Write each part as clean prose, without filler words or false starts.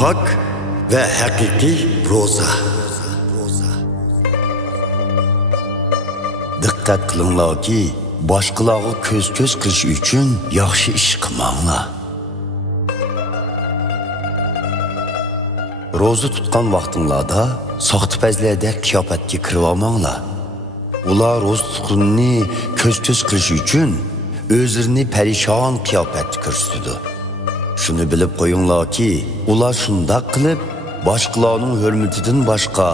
Pak ve hakiki roza. Dikkat qilinglar ki, boshqalarga ko'z qilish uchun yaxshi ish qilmanglar. Roza tutgan vaqtinglarda soxtipazlardek qiyofatga kirib olmanglar. Ular roza tutqunni ko'z qilish uchun o'zlarini parishon qiyofatda ko'rsatadi. Shuni bilib qo'yinglar ki, ular shundoq qilib boshqalarning hurmatidan boshqa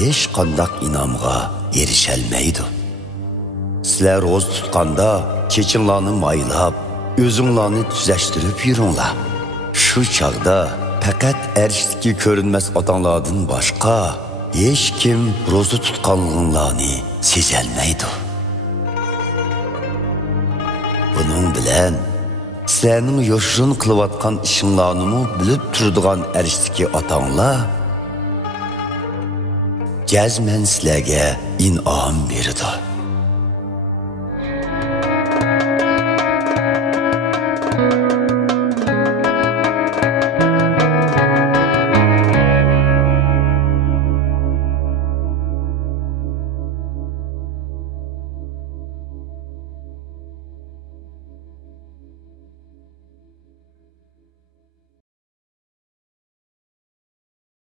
hech qanday inomga erisha olmaydi. Sizlar roza tutganda chechinlarni maylab, o'zinglarni tuzashtirib yuringlar. Shu chaqda faqat arshdagi ko'rinmas otanglardan boshqa hech kim roza tutganliginglarni sezolmaydi. Bunun bilan sizlarning yo'shin qilayotgan ishinglarni bilib turadigan arshdagi otanglar jazman sizlarga in'om beradi.